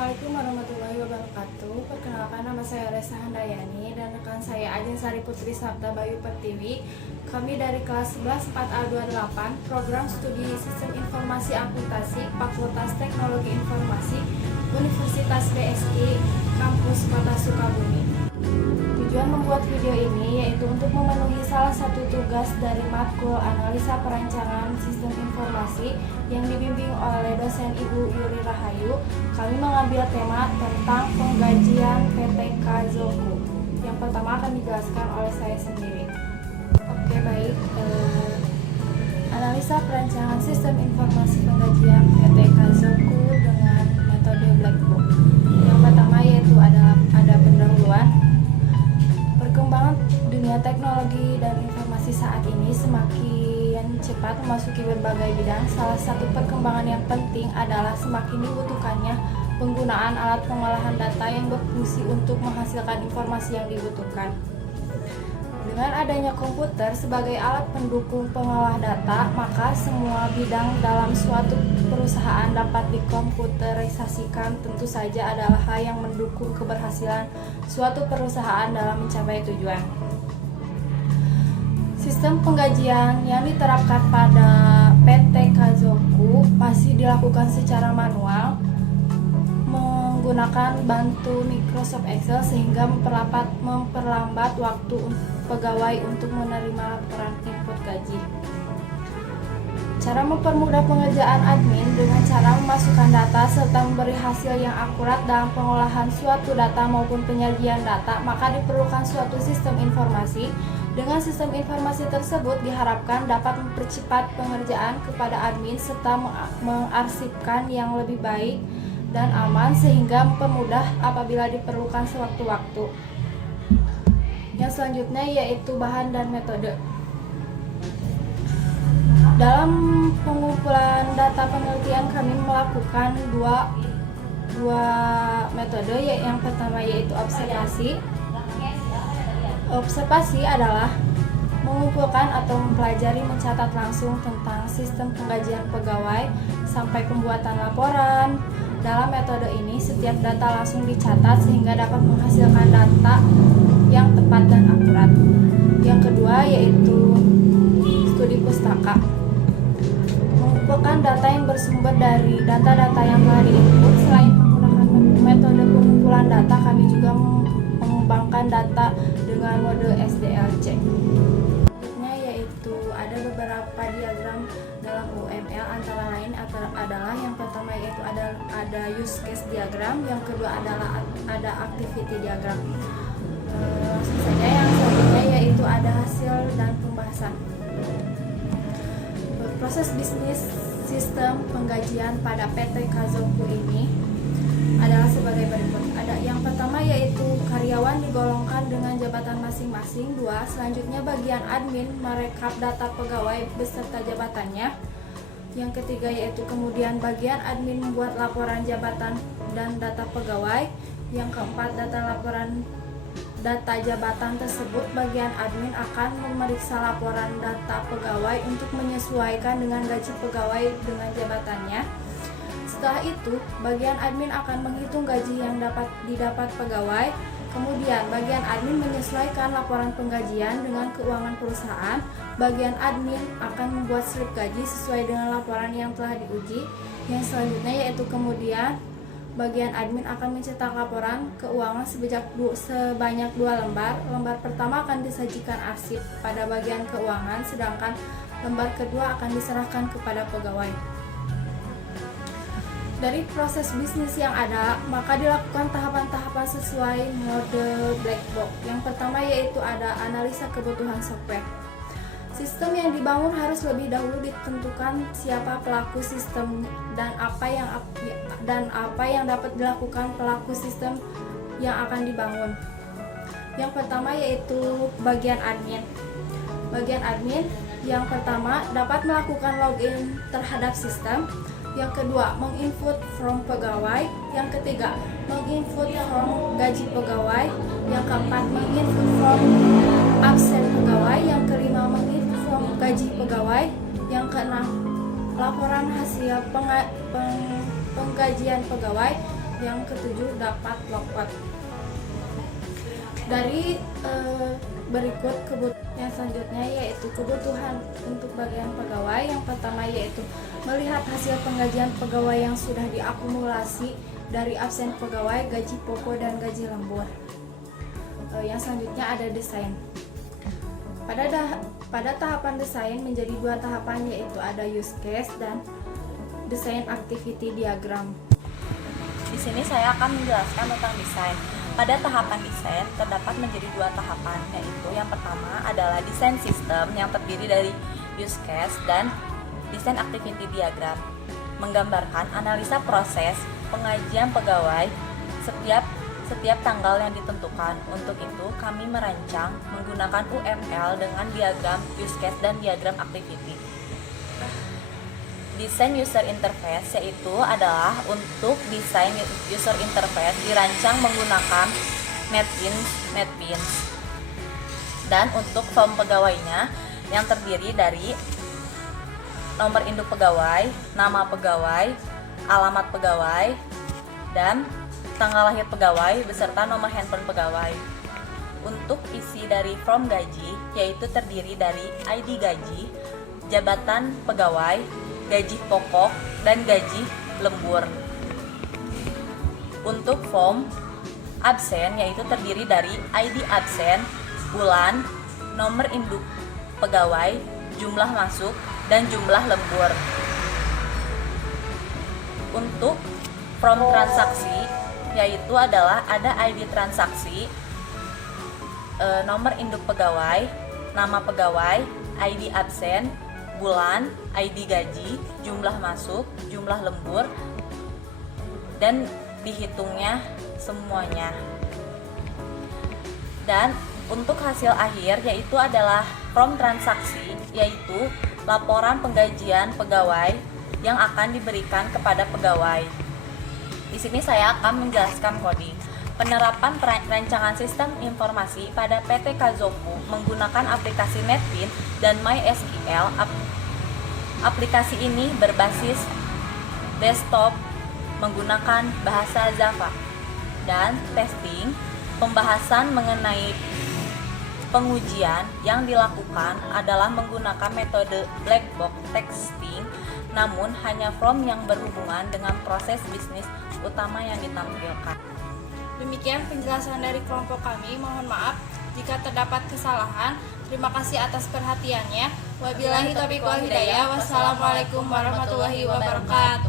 Assalamualaikum warahmatullahi wabarakatuh. Perkenalkan, nama saya Resa Handayani dan rekan saya Ajeng Sari Putri Sabta Bayu Pertiwi. Kami dari kelas 11 4A28 Program Studi Sistem Informasi Akuntansi Fakultas Teknologi Informasi Universitas BSI Kampus Kota Sukabumi. Tujuan membuat video ini yaitu untuk memenuhi salah satu tugas dari matkul analisa perancangan sistem informasi yang dibimbing oleh dosen Ibu Yuri Rahayu. Kami mengambil tema tentang penggajian PTK Zoku. Yang pertama akan dijelaskan oleh saya sendiri. Oke, baik. Analisa perancangan sistem informasi penggajian PTK Zoku dengan metode Black Book. Yang pertama yaitu ada pendahuluan. Perkembangan dunia teknologi dan informasi saat ini semakin cepat memasuki berbagai bidang. Salah satu perkembangan yang penting adalah semakin dibutuhkannya penggunaan alat pengolahan data yang berfungsi untuk menghasilkan informasi yang dibutuhkan. Dengan adanya komputer sebagai alat pendukung pengolah data, maka semua bidang dalam suatu perusahaan dapat dikomputerisasikan. Tentu saja adalah hal yang mendukung keberhasilan suatu perusahaan dalam mencapai tujuan. Sistem penggajian yang diterapkan pada PT Kazoku masih dilakukan secara manual menggunakan bantu Microsoft Excel sehingga memperlambat waktu pegawai untuk menerima laporan input gaji. Cara mempermudah pengerjaan admin dengan cara memasukkan data serta memberi hasil yang akurat dalam pengolahan suatu data maupun penyajian data, maka diperlukan suatu sistem informasi. Dengan sistem informasi tersebut diharapkan dapat mempercepat pengerjaan kepada admin serta mengarsipkan yang lebih baik dan aman sehingga mempermudah apabila diperlukan sewaktu-waktu. Yang selanjutnya yaitu bahan dan metode. Dalam pengumpulan data penelitian kami melakukan dua metode. Yang pertama yaitu observasi. Observasi adalah mengumpulkan atau mempelajari mencatat langsung tentang sistem penggajian pegawai sampai pembuatan laporan. Dalam metode ini setiap data langsung dicatat sehingga dapat menghasilkan data yang tepat dan akurat. Yang kedua yaitu studi pustaka. Mengumpulkan data yang bersumber dari data-data yang telah diinput. Selain menggunakan metode pengumpulan data, kami juga mengembangkan data dengan mode SDLC. Berikutnya yaitu ada beberapa diagram dalam UML, antara lain adalah yang pertama yaitu ada use case diagram, yang kedua adalah ada activity diagram. Langsung saja yang selanjutnya yaitu ada hasil dan pembahasan. Proses bisnis sistem penggajian pada PT Kazoku ini adalah sebagai berikut. Ada yang pertama yaitu karyawan digolongkan dengan jabatan masing-masing. 2. Selanjutnya bagian admin merekap data pegawai beserta jabatannya. Yang ketiga yaitu kemudian bagian admin membuat laporan jabatan dan data pegawai. Yang keempat, data jabatan tersebut bagian admin akan memeriksa laporan data pegawai untuk menyesuaikan dengan gaji pegawai dengan jabatannya. Setelah itu, bagian admin akan menghitung gaji yang didapat pegawai. Kemudian, bagian admin menyesuaikan laporan penggajian dengan keuangan perusahaan. Bagian admin akan membuat slip gaji sesuai dengan laporan yang telah diuji. Yang selanjutnya yaitu kemudian bagian admin akan mencetak laporan keuangan sebanyak 2 lembar. Lembar pertama akan disajikan arsip pada bagian keuangan, sedangkan lembar kedua akan diserahkan kepada pegawai. Dari proses bisnis yang ada, maka dilakukan tahapan-tahapan sesuai mode black box. Yang pertama yaitu ada analisa kebutuhan software. Sistem yang dibangun harus lebih dahulu ditentukan siapa pelaku sistem dan apa yang dapat dilakukan pelaku sistem yang akan dibangun. Yang pertama yaitu bagian admin. Bagian admin yang pertama dapat melakukan login terhadap sistem. Yang kedua, menginput from pegawai. Yang ketiga, menginput from gaji pegawai. Yang keempat, menginput from absen pegawai. Yang kelima, menginput from gaji pegawai. Yang keenam, laporan hasil penggajian pegawai. yang ketujuh dapat logpat. Dari berikut kebutuhan selanjutnya yaitu kebutuhan untuk bagian pegawai. Yang pertama yaitu melihat hasil penggajian pegawai yang sudah diakumulasi dari absen pegawai, gaji pokok dan gaji lembur. Yang selanjutnya ada desain. Pada tahapan desain menjadi dua tahapan, yaitu ada use case dan desain activity diagram. Di sini saya akan menjelaskan tentang desain. Pada tahapan desain terdapat menjadi dua tahapan, yaitu yang pertama adalah desain sistem yang terdiri dari use case dan desain activity diagram, menggambarkan analisa proses pengajian pegawai setiap tanggal yang ditentukan. Untuk itu, kami merancang menggunakan UML dengan diagram use case dan diagram activity. Desain user interface yaitu adalah untuk desain user interface dirancang menggunakan NetBeans. Dan untuk form pegawainya yang terdiri dari nomor induk pegawai, nama pegawai, alamat pegawai, dan tanggal lahir pegawai beserta nomor handphone pegawai. Untuk isi dari form gaji yaitu terdiri dari ID gaji, jabatan pegawai, gaji pokok, dan gaji lembur. Untuk form absen yaitu terdiri dari ID absen, bulan, nomor induk pegawai, jumlah masuk, dan jumlah lembur. Untuk form transaksi yaitu adalah ada ID transaksi, nomor induk pegawai, nama pegawai, ID absen, bulan, ID gaji, jumlah masuk, jumlah lembur, dan dihitungnya semuanya. Dan untuk hasil akhir yaitu adalah form transaksi, yaitu laporan penggajian pegawai yang akan diberikan kepada pegawai. Di sini saya akan menjelaskan coding. Penerapan rancangan sistem informasi pada PT Kazoku menggunakan aplikasi NetBeans dan MySQL. Aplikasi ini berbasis desktop menggunakan bahasa Java. Dan testing, pembahasan mengenai pengujian yang dilakukan adalah menggunakan metode black box testing, namun hanya form yang berhubungan dengan proses bisnis utama yang ditampilkan. Demikian penjelasan dari kelompok kami. Mohon maaf jika terdapat kesalahan. Terima kasih atas perhatiannya. Wabillahi taufiq wal hidayah. Wassalamualaikum warahmatullahi wabarakatuh.